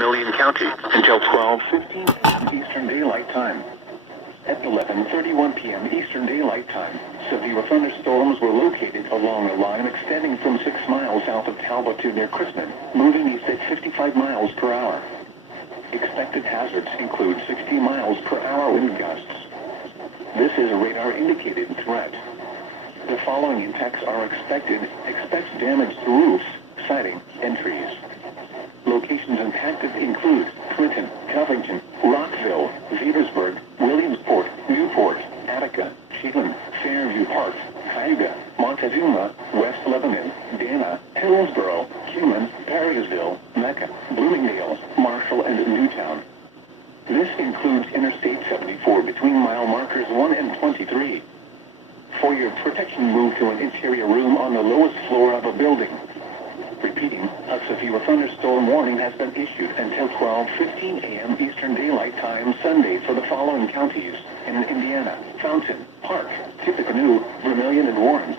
Vermilion County until 12:15 p.m. Eastern Daylight Time. At 11:31 p.m. Eastern Daylight Time, severe thunderstorms were located along a line extending from 6 miles south of Talbot to near Crispin, moving east at 55 miles per hour. Expected hazards include 60 miles per hour wind gusts. This is a radar-indicated threat. The following impacts are expected. Expect damage to roofs, siding, and trees. Locations impacted include Clinton, Covington, Rockville, Vetersburg, Williamsport, Newport, Attica, Sheelan, Fairview Park, Cayuga, Montezuma, West Lebanon, Dana, Hillsborough, Cuman, Perrysville, Mecca, Bloomingdale, Marshall, and Newtown. This includes Interstate 74 between mile markers 1 and 23. For your protection, move to an interior room on the lowest floor of a building. Repeating, a severe thunderstorm warning has been issued until 12:15 a.m. Eastern Daylight Time Sunday for the following counties in Indiana: Fountain, Park, Tippecanoe, Vermilion, and Warren.